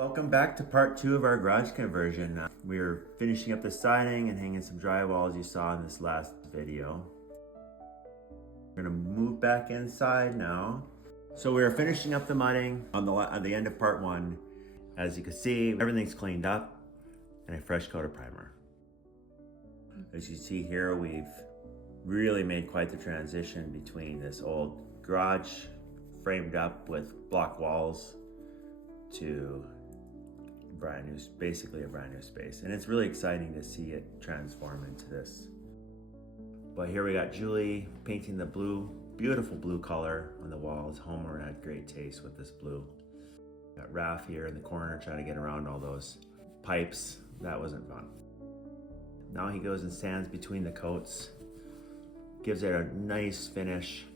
Welcome back to part 2 of our garage conversion. We're finishing up the siding and hanging some drywall as you saw in this last video. We're gonna move back inside now. So we're finishing up the mudding on the end of part 1. As you can see, everything's cleaned up and a fresh coat of primer. As you see here, we've really made quite the transition between this old garage framed up with block walls to brand new, basically a brand new space. And it's really exciting to see it transform into this. But here we got Julie painting the blue, beautiful blue color on the walls. Homer had great taste with this blue. Got Raph here in the corner trying to get around all those pipes. That wasn't fun. Now he goes and sands between the coats, gives it a nice finish.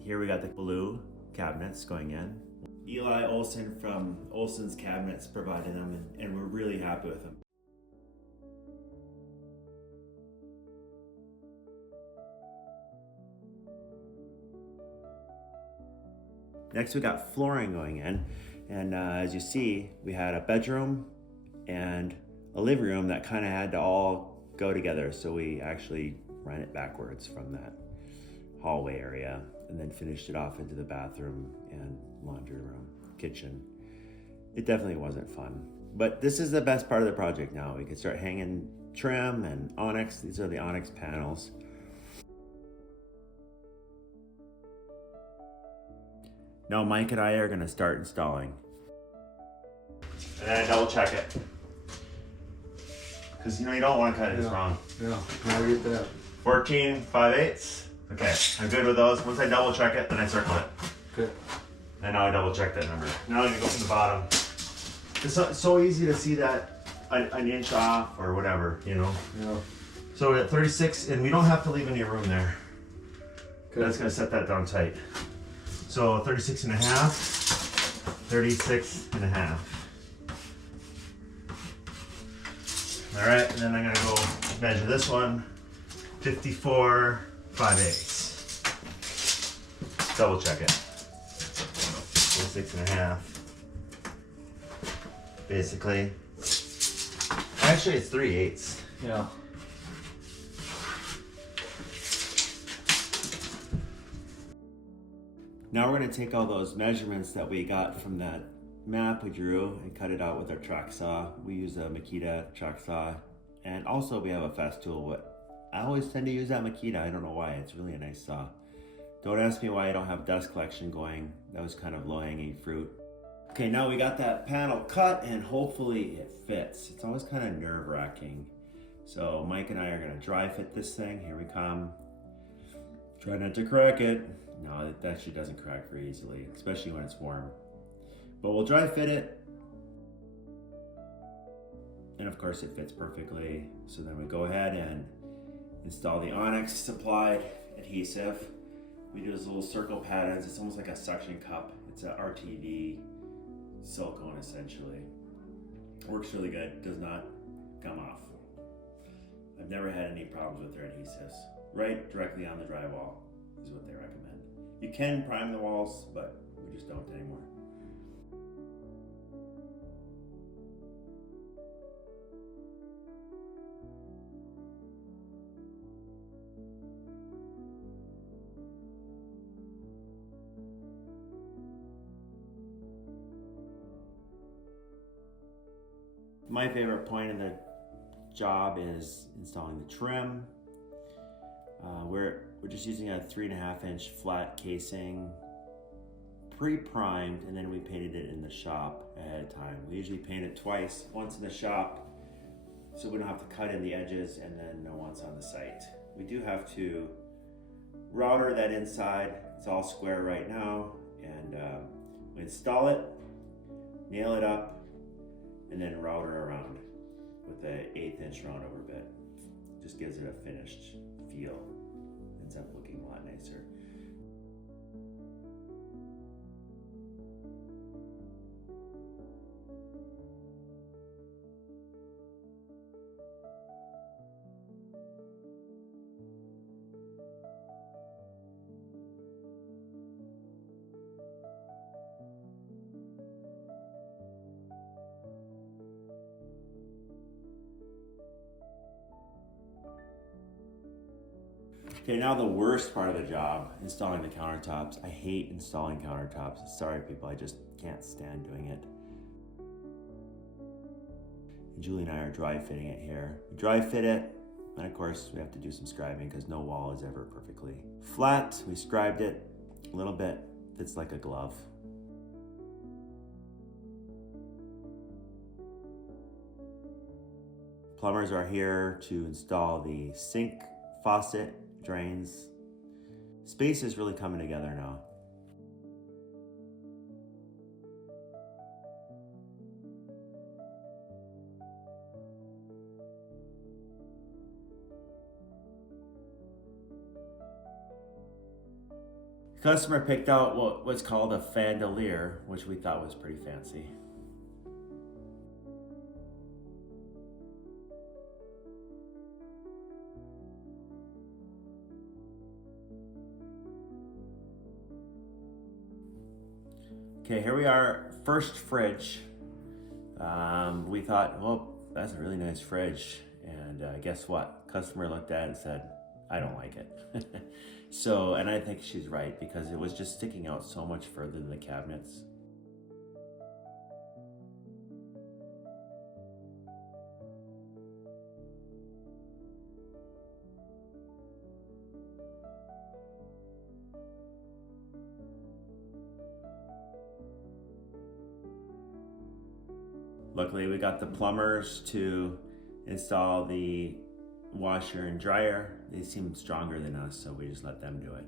Here we got the blue cabinets going in. Eli Olsson from Olsson's Cabinets provided them, and we're really happy with them. Next we got flooring going in, and as you see, we had a bedroom and a living room that kind of had to all go together, so we actually ran it backwards from that hallway area and then finished it off into the bathroom and laundry room, kitchen. It definitely wasn't fun, but this is the best part of the project now. We can start hanging trim and onyx. These are the onyx panels. Now Mike and I are gonna start installing. And then I double check it. Because you don't want to cut it this wrong. Yeah, I get that. 14 5/8. Okay, I'm good with those. Once I double check it, then I circle it. Okay. And now I double check that number. Now I'm gonna go from the bottom. It's so easy to see that an inch off or whatever, you know? Yeah. So at 36, and we don't have to leave any room there. Okay. That's gonna set that down tight. So 36 and a half, 36 and a half. All right, and then I'm gonna go measure this one, 54 5/8. Double check it. 46 and a half. Basically. Actually, it's 3/8. Yeah. Now we're gonna take all those measurements that we got from that map we drew and cut it out with our track saw. We use a Makita track saw, and also we have a fast tool. But I always tend to use that Makita. I don't know why. It's really a nice saw. Don't ask me why I don't have dust collection going. That was kind of low-hanging fruit. Okay, now we got that panel cut, and hopefully it fits. It's always kind of nerve-wracking. So Mike and I are gonna dry fit this thing. Here we come. Try not to crack it. No, that shit doesn't crack very easily, especially when it's warm. But we'll dry fit it. And of course it fits perfectly. So then we go ahead and install the Onyx supplied adhesive. We do those little circle patterns. It's almost like a suction cup. It's a RTV silicone essentially. Works really good, does not come off. I've never had any problems with their adhesives. Right directly on the drywall is what they recommend. You can prime the walls, but we just don't anymore. My favorite point of the job is installing the trim. We're just using a 3.5 inch flat casing, pre-primed, and then we painted it in the shop ahead of time. We usually paint it twice, once in the shop, so we don't have to cut in the edges, and then once on the site. We do have to router that inside. It's all square right now, and we install it, nail it up, and then router around with an 1/8 inch round over bit. Just gives it a finished feel. Ends up looking a lot nicer. Okay, now the worst part of the job, installing the countertops. I hate installing countertops. Sorry people, I just can't stand doing it. And Julie and I are dry fitting it here. We dry fit it, and of course we have to do some scribing because no wall is ever perfectly flat. We scribed it a little bit, fits like a glove. Plumbers are here to install the sink, faucet, drains. Space is really coming together now. The customer picked out what's called a fandelier, which we thought was pretty fancy. Okay, here we are, first fridge. We thought, well, that's a really nice fridge. And guess what? Customer looked at it and said, I don't like it. So, and I think she's right because it was just sticking out so much further than the cabinets. Luckily, we got the plumbers to install the washer and dryer. They seem stronger than us, so we just let them do it.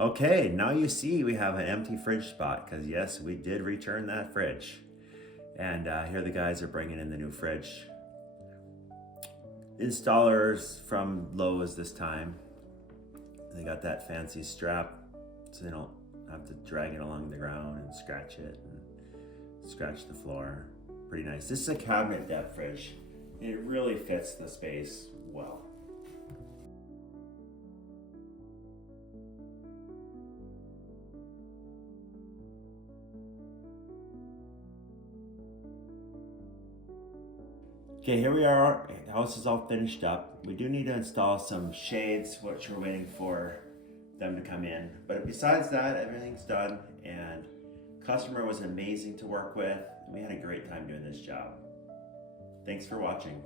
Okay, now you see we have an empty fridge spot because yes, we did return that fridge. And here the guys are bringing in the new fridge. Installers from Lowe's this time. They got that fancy strap so they don't have to drag it along the ground and scratch it and scratch the floor. Pretty nice. This is a cabinet depth fridge. It really fits the space well. Okay, here we are. The house is all finished up. We do need to install some shades, which we're waiting for them to come in. But besides that, everything's done, and customer was amazing to work with. We had a great time doing this job. Thanks for watching.